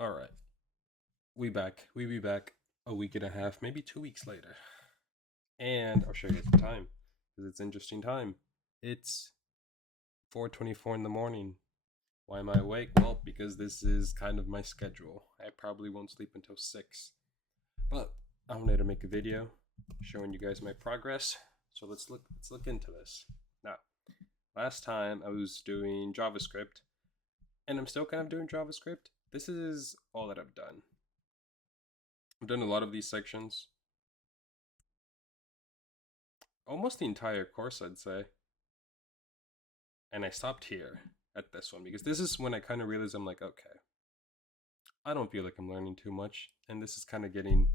All right, we back. We be back a week and a half, maybe 2 weeks later, and I'll show you the time because it's interesting time. It's 4:24 in the morning. Why am I awake? Well, because this is kind of my schedule. I probably won't sleep until 6, but I wanted to make a video showing you guys my progress. So let's look into this. Now, last time I was doing JavaScript, and I'm still kind of doing JavaScript. This is all that I've done. I've done a lot of these sections, almost the entire course, I'd say. And I stopped here at this one because this is when I kind of realized I'm like, okay, I don't feel like I'm learning too much. And this is kind of getting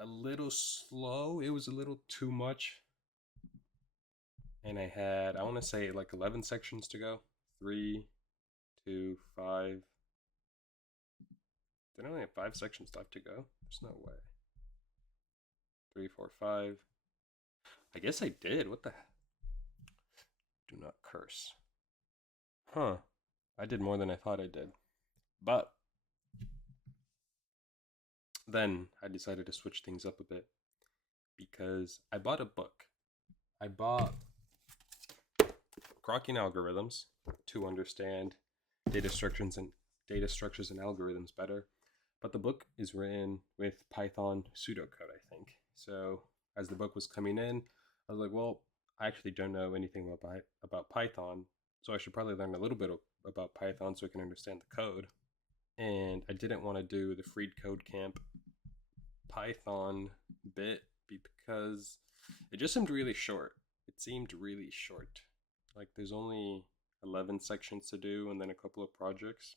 a little slow. It was a little too much. And I had, I want to say like 11 sections to go. 3, 2, 5. Did I only have 5 sections left to go? There's no way. 3, 4, 5. I guess I did. What the? Do not curse. Huh. I did more than I thought I did. But then I decided to switch things up a bit because I bought a book. I bought Grokking Algorithms to understand data structures and algorithms better. But the book is written with Python pseudocode, I think. So as the book was coming in, I was like, well, I actually don't know anything about Python, so I should probably learn a little bit about Python so I can understand the code. And I didn't want to do the Freed Code Camp Python bit because it just seemed really short. It seemed really short. Like there's only 11 sections to do and then a couple of projects.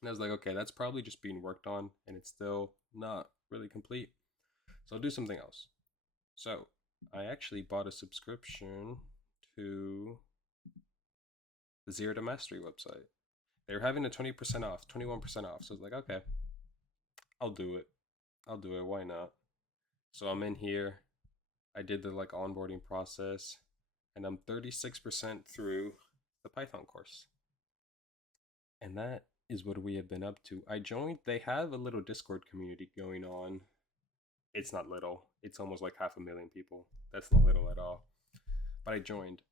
And I was like, okay, that's probably just being worked on and it's still not really complete. So I'll do something else. So I actually bought a subscription to the Zero to Mastery website. They were having a 20% off, 21% off. So I was like, okay, I'll do it. I'll do it. Why not? So I'm in here. I did the like onboarding process and I'm 36% through the Python course. And that is what we have been up to. I joined, they have a little Discord community going on. It's not little, it's almost like 500,000 people. That's not little at all. But I joined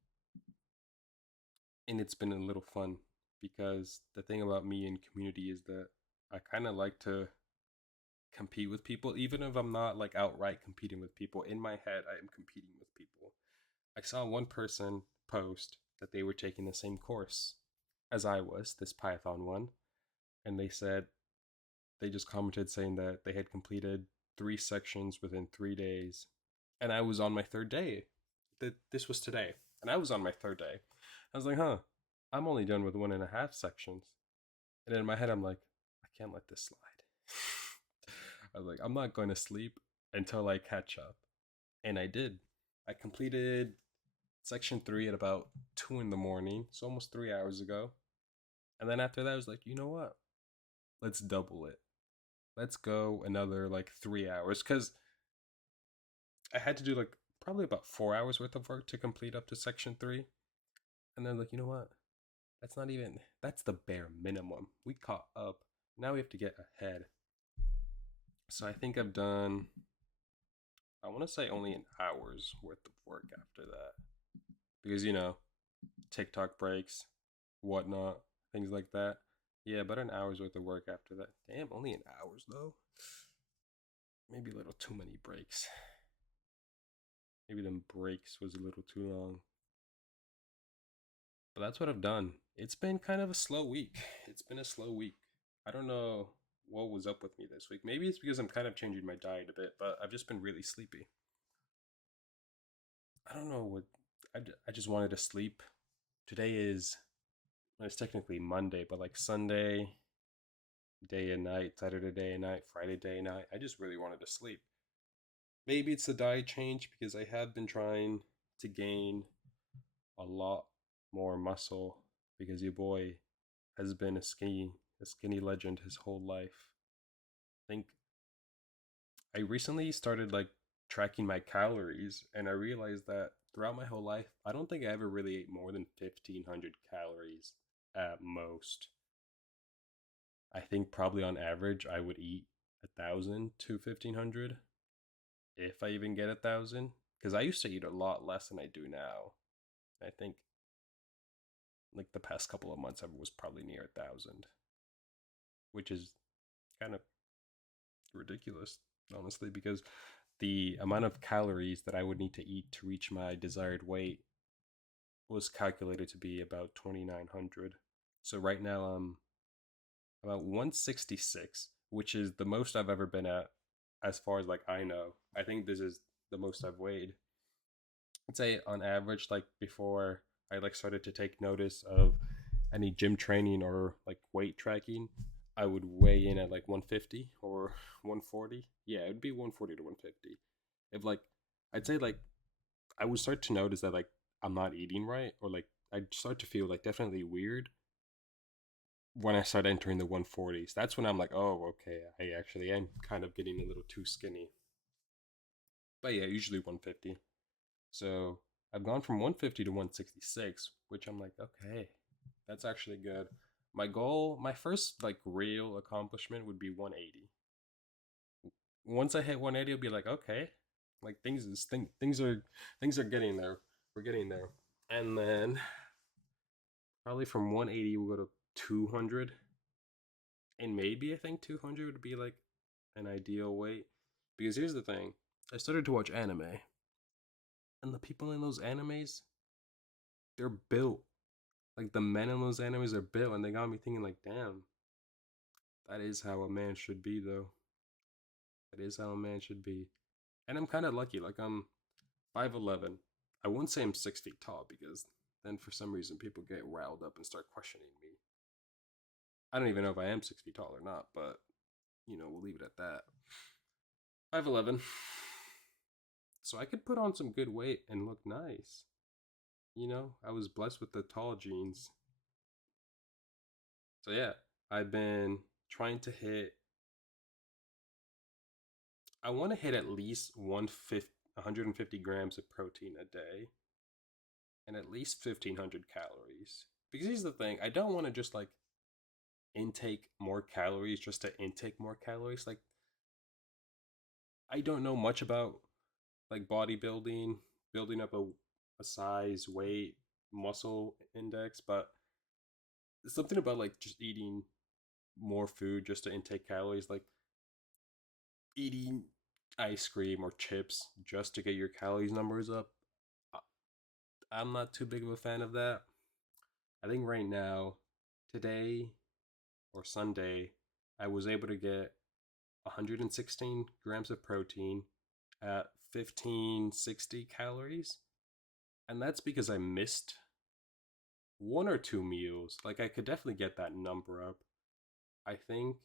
and it's been a little fun because the thing about me in community is that I kind of like to compete with people, even if I'm not like outright competing with people. In my head, I am competing with people. I saw one person post that they were taking the same course as I was, this Python one, and they said they just commented saying that they had completed 3 sections within 3 days, and I was on my third day. This was today, and I was on my third day. I was like, huh, I'm only done with 1.5 sections, and in my head, I'm like, I can't let this slide. I was like, I'm not going to sleep until I catch up, and I did. I completed section 3 at about 2 in the morning, so almost 3 hours ago. And then after that, I was like, you know what? Let's double it. Let's go another like 3 hours because I had to do like probably about 4 hours worth of work to complete up to section 3. And then like, you know what? That's not even, that's the bare minimum. We caught up. Now we have to get ahead. So I think I've done, I want to say only an hour's worth of work after that. Because, TikTok breaks, whatnot, things like that. Yeah, about an hour's worth of work after that. Damn, only an hour's though. Maybe a little too many breaks. Maybe them breaks was a little too long. But that's what I've done. It's been kind of a slow week. It's been a slow week. I don't know what was up with me this week. Maybe it's because I'm kind of changing my diet a bit, but I've just been really sleepy. I don't know what. I just wanted to sleep. Today is, well, it's technically Monday, but like Sunday, day and night, Saturday day and night, Friday day and night. I just really wanted to sleep. Maybe it's the diet change because I have been trying to gain a lot more muscle because your boy has been a skinny legend his whole life. I think I recently started like tracking my calories and I realized that throughout my whole life, I don't think I ever really ate more than 1,500 calories at most. I think probably on average I would eat 1,000 to 1,500 if I even get 1,000. Because I used to eat a lot less than I do now. I think like the past couple of months I was probably near 1,000, which is kind of ridiculous, honestly, because the amount of calories that I would need to eat to reach my desired weight was calculated to be about 2,900. So right now I'm about 166, which is the most I've ever been at as far as like I know. I think this is the most I've weighed. I'd say on average, like before I like started to take notice of any gym training or like weight tracking, I would weigh in at like 150 or 140. Yeah, it would be 140 to 150. If like I'd say like I would start to notice that like I'm not eating right, or like I'd start to feel like definitely weird when I start entering the 140s. That's when I'm like, oh, okay, I actually am kind of getting a little too skinny. But yeah, usually 150. So I've gone from 150 to 166, which I'm like, okay, that's actually good. My goal, my first like real accomplishment would be 180. Once I hit 180, I'll be like, okay, like things are getting there. We're getting there. And then probably from 180 we'll go to 200, and maybe I think 200 would be like an ideal weight. Because here's the thing, I started to watch anime, and the people in those animes, they're built like the men in those animes are built, and they got me thinking like, damn, that is how a man should be, though. That is how a man should be. And I'm kind of lucky. Like I'm 5'11". I wouldn't say I'm 6 feet tall because then for some reason people get riled up and start questioning me. I don't even know if I am 6 feet tall or not, but we'll leave it at that. 5'11". So I could put on some good weight and look nice. I was blessed with the tall genes. So yeah, I've been trying to hit. I want to hit at least 150 grams of protein a day and at least 1,500 calories. Because here's the thing, I don't want to just like intake more calories just to intake more calories. Like I don't know much about like bodybuilding, building up a size, weight, muscle index, but something about like just eating more food just to intake calories, like eating ice cream or chips just to get your calories numbers up. I'm not too big of a fan of that. I think right now, today or Sunday, I was able to get 116 grams of protein at 1560 calories. And that's because I missed one or two meals. Like I could definitely get that number up. I think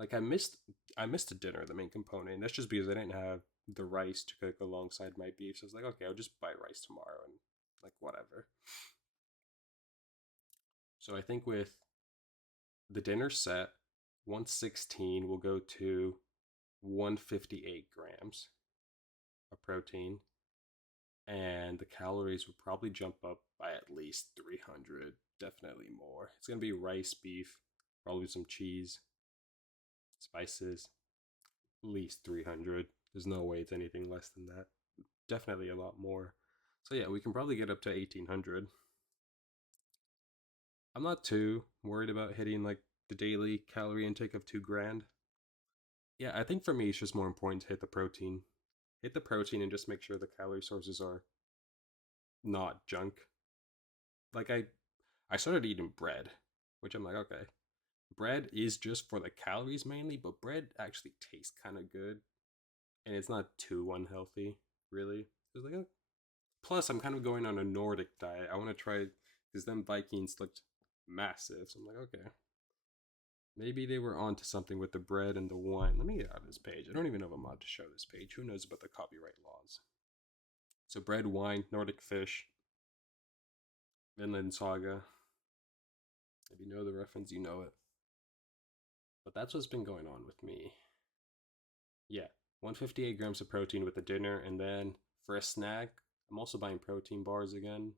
like I missed a dinner, the main component. And that's just because I didn't have the rice to cook alongside my beef. So I was like, okay, I'll just buy rice tomorrow and like whatever. So I think with the dinner set, 116 will go to 158 grams of protein, and the calories will probably jump up by at least 300, definitely more. It's going to be rice, beef, probably some cheese, spices, at least 300. There's no way it's anything less than that. Definitely a lot more. So yeah, we can probably get up to 1,800. I'm not too worried about hitting like the daily calorie intake of 2 grand. Yeah, I think for me it's just more important to hit the protein. Hit the protein and just make sure the calorie sources are not junk. Like I started eating bread, which I'm like, okay. Bread is just for the calories mainly, but bread actually tastes kind of good and it's not too unhealthy, really. It's like, plus I'm kind of going on a Nordic diet. I want to try because them Vikings looked massive. So I'm like, okay. Maybe they were onto something with the bread and the wine. Let me get out of this page. I don't even know if I'm allowed to show this page. Who knows about the copyright laws? So bread, wine, Nordic fish, Vinland Saga. If you know the reference, you know it. But that's what's been going on with me. Yeah, 158 grams of protein with the dinner, and then for a snack, I'm also buying protein bars again.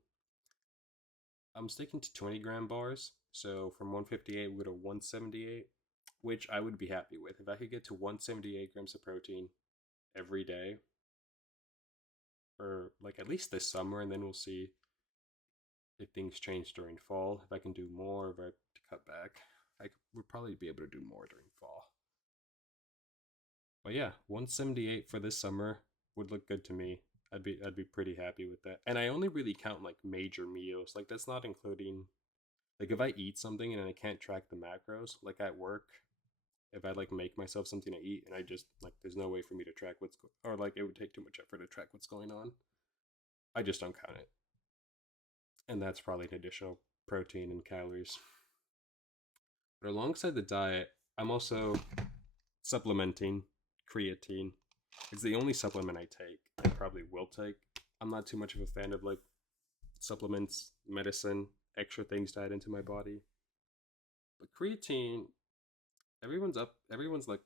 I'm sticking to 20-gram bars, so from 158 we go to 178. which I would be happy with. If I could get to 178 grams of protein every day for like at least this summer, and then we'll see if things change during fall. If I can do more, if I have to cut back, I would probably be able to do more during fall. But yeah, 178 for this summer would look good to me. I'd be pretty happy with that. And I only really count like major meals. Like that's not including like if I eat something and I can't track the macros, like at work, if I like make myself something to eat and I just like there's no way for me to track or like it would take too much effort to track what's going on. I just don't count it. And that's probably an additional protein and calories. But alongside the diet, I'm also supplementing creatine. It's the only supplement I take and probably will take. I'm not too much of a fan of like supplements, medicine, extra things to add into my body. But creatine, everyone's like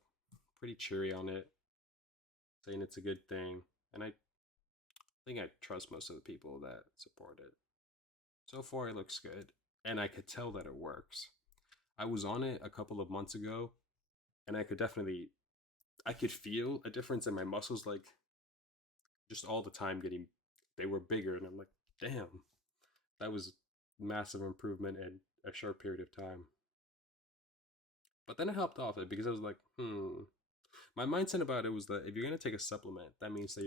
pretty cheery on it, saying it's a good thing. And I think I trust most of the people that support it. So far, it looks good. And I could tell that it works. I was on it a couple of months ago, and I could feel a difference in my muscles, like just all the time they were bigger. And I'm like, damn, that was massive improvement in a short period of time. But then I hopped off it because I was like, My mindset about it was that if you're gonna take a supplement, that means that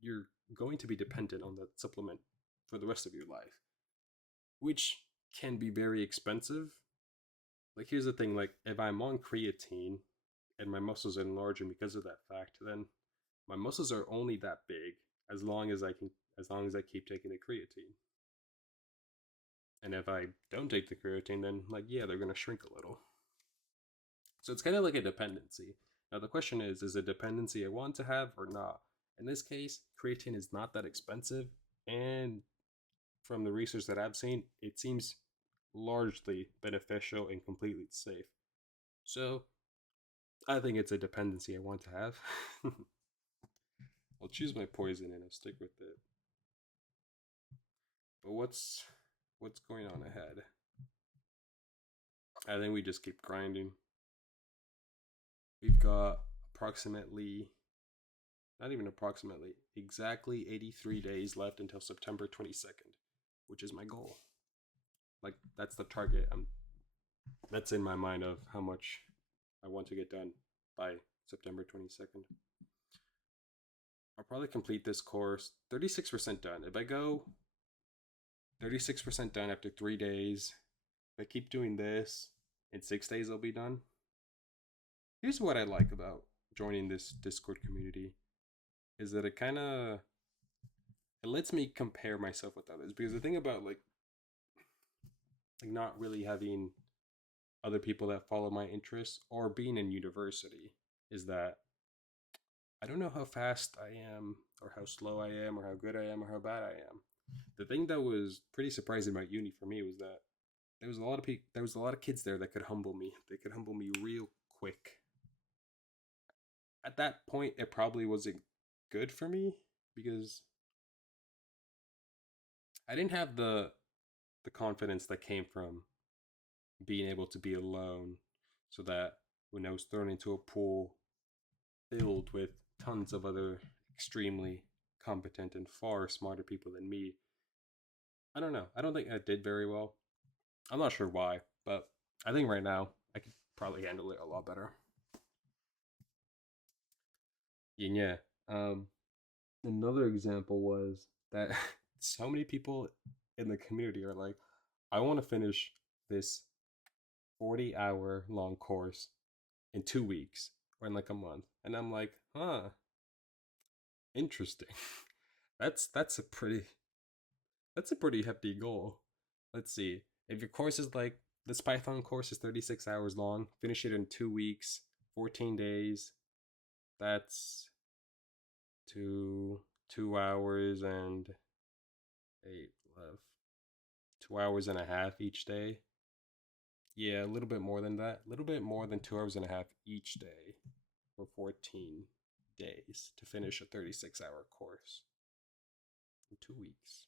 you're going to be dependent on that supplement for the rest of your life, which can be very expensive. Like here's the thing, like if I'm on creatine and my muscles are enlarging because of that fact, then my muscles are only that big as long as I keep taking the creatine. And if I don't take the creatine, then like yeah, they're gonna shrink a little. So it's kind of like a dependency. Now the question is a dependency I want to have or not? In this case, creatine is not that expensive, and from the research that I've seen, it seems largely beneficial and completely safe. So I think it's a dependency I want to have. I'll choose my poison and I'll stick with it. But what's going on ahead? I think we just keep grinding. We've got approximately not even approximately exactly 83 days left until September 22nd, which is my goal. Like that's the target. That's in my mind of how much I want to get done by September 22nd. I'll probably complete this course 36% done. If I go 36% done after 3 days, if I keep doing this, in 6 days I'll be done. Here's what I like about joining this Discord community is that it lets me compare myself with others. Because the thing about like not really having other people that follow my interests or being in university is that I don't know how fast I am or how slow I am or how good I am or how bad I am. The thing that was pretty surprising about uni for me was that there was a lot of kids there that could humble me. They could humble me real quick. At that point it probably wasn't good for me because I didn't have the confidence that came from being able to be alone so that when I was thrown into a pool filled with tons of other extremely competent and far smarter people than me, I don't know. I don't think I did very well. I'm not sure why, but I think right now I could probably handle it a lot better. And yeah, another example was that so many people in the community are like, I want to finish this 40-hour long course in 2 weeks or in like a month. And I'm like, interesting. that's that's a pretty that's a pretty hefty goal. Let's see. If your course is like this Python course is 36 hours long, finish it in 2 weeks, 14 days. That's 2 hours and eight left. 2 hours and a half each day. Yeah, a little bit more than that. A little bit more than 2 hours and a half each day for 14 days to finish a 36-hour course in 2 weeks.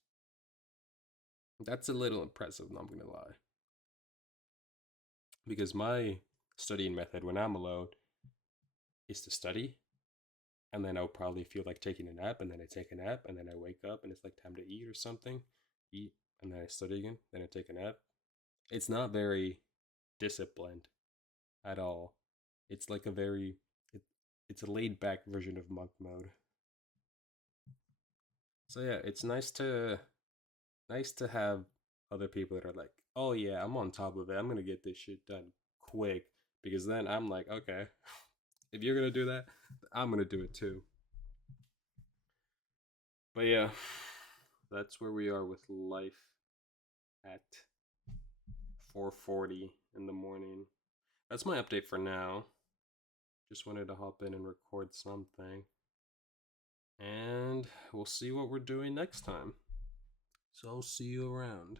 That's a little impressive, not gonna lie. Because my studying method when I'm alone is to study, and then I'll probably feel like taking a nap, and then I take a nap, and then I wake up, and it's like time to eat or something. Eat, and then I study again, then I take a nap. It's not very disciplined at all. It's like a very it, it's a laid back version of monk mode. So yeah, it's nice to have other people that are like, oh yeah, I'm on top of it. I'm gonna get this shit done quick, because then I'm like, okay, if you're gonna do that, I'm gonna do it too. But yeah, that's where we are with life at 4:40 in the morning. That's my update for now. Just wanted to hop in and record something. And we'll see what we're doing next time. So I'll see you around.